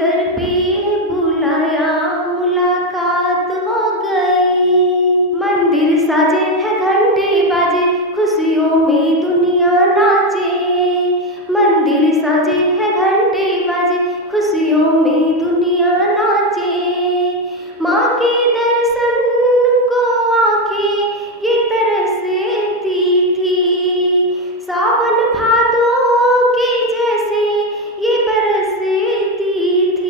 दर पे बुलाया, मुलाकात हो गई। मंदिर साजे है, घंटे बाजे, खुशियों में दुनिया नाचे। मंदिर साजे है, घंटे बाजे, खुशियों में दुनिया नाचे। माँ के दर्शन को आंखें ये तरसती थी, सावन भादो के जैसे ये बरसती थी।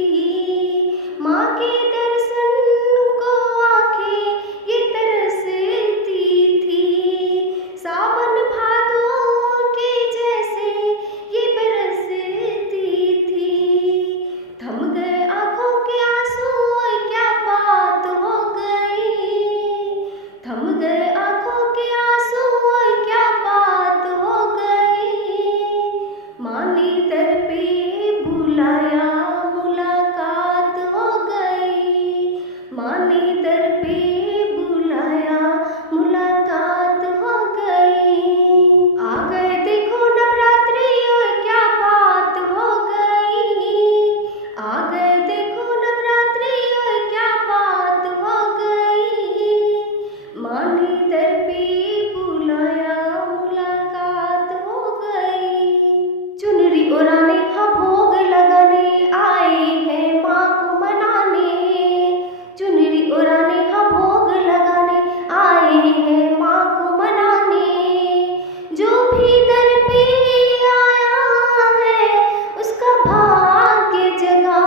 माँ के दर्शन को आंखें ये तरसती थी, सावन भादो के जैसे ये बरसती थी। थम गए आंखों के आंसू, क्या बात हो गई। थम गए आंखों के आंसू, क्या बात हो गई। माँ ने दर पे बुलाया, मुलाकात हो गई। माँ ने दर पे बुलाया, मुलाकात हो गई। आ गए देखो नवरात्रि, क्या बात हो गई। आ गए देखो नवरात्रि, क्या बात हो गई। माँ ने दर पे बुलाया, मुलाकात हो गई। चुनरी ओढ़ाने, हाँ भोग लगाने आए हैं माँ को मनाने। चुनरी ओढ़ाने, हाँ भोग लगाने आए हैं माँ को मनाने। जो भी दर पे आया है उसका भाग्य जगा।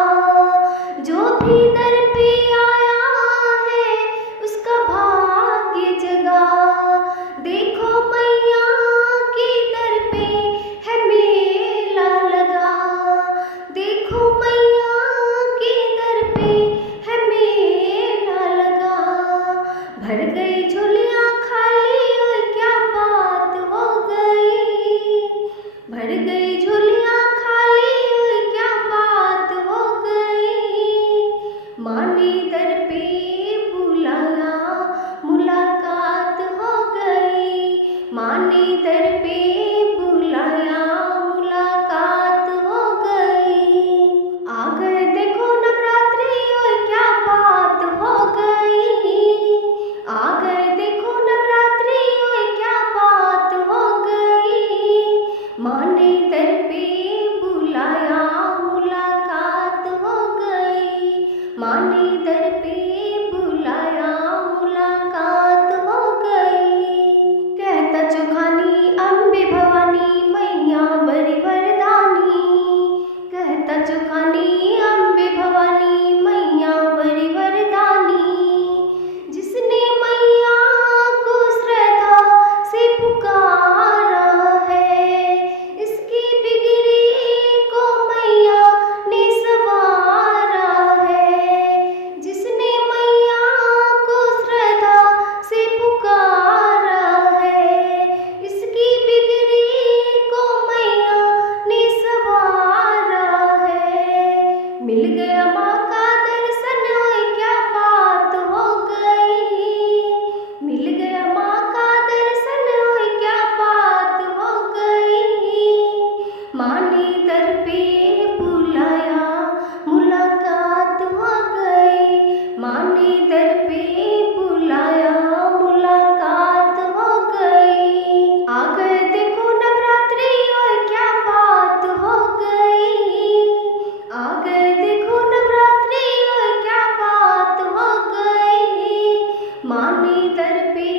जो भी दर पे आया है उसका भाग्य जगा। देखो मैया के दर पे है मेला लगा। देखो मैया के दर पे है मेला लगा। भर गई झोलियाँ खाली, क्या बात हो गई। भर गई झोलियाँ खाली, क्या बात हो गई। माँ ने दर पे बुलाया, मुलाकात हो गई। माँ ने दर पे बुलाया, मुलाकात हो गई। आ गए देखो नवरात्रि, क्या बात हो गई। आ गए देखो नवरात्रि, क्या बात हो गई। माँ ने दर पे बुलाया, मुलाकात हो गई। माँ ने दर पे बुलाया, मुलाकात हो गई। कहता चुखानी अम्बे भवानी, मैया बड़ी वरदानी। कहता चुखानी अम्बे भवानी, मैया बड़ी वरदानी। जिसने मैया को श्रद्धा से पुकारा है, इसकी बिगड़ी को मैया ने संवारा है। जिसने मैया को श्रद्धा से पुकारा है, इसकी बिगड़ी को मैया ने संवारा है। मिल गया माँ का दर्शन, क्या बात हो गई। मिल गया माँ का दर्शन, क्या बात हो गई। माँ ने दर पे बुलाया, मुलाकात हो गई। माँ ने दर पे बुलाया, मुलाकात हो गई। आ गए देखो नवरात्रि, क्या बात हो गई। आ गए देखो नवरात्रि, क्या बात हो गई। माँ ने दर पे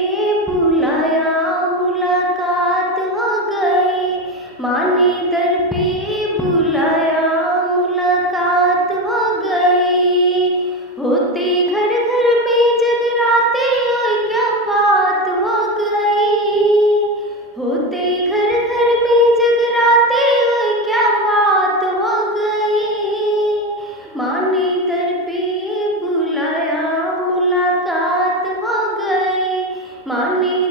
बुलाया, मुलाकात हो गई। माँ ने दर पे बुलाया, मुलाकात हो गई। होते घर घर में जगराते, क्या बात हो गई। होते घर घर में जगराते, क्या बात हो गई। माँ ने दर पे बुलाया, मुलाकात हो गई। माँ ने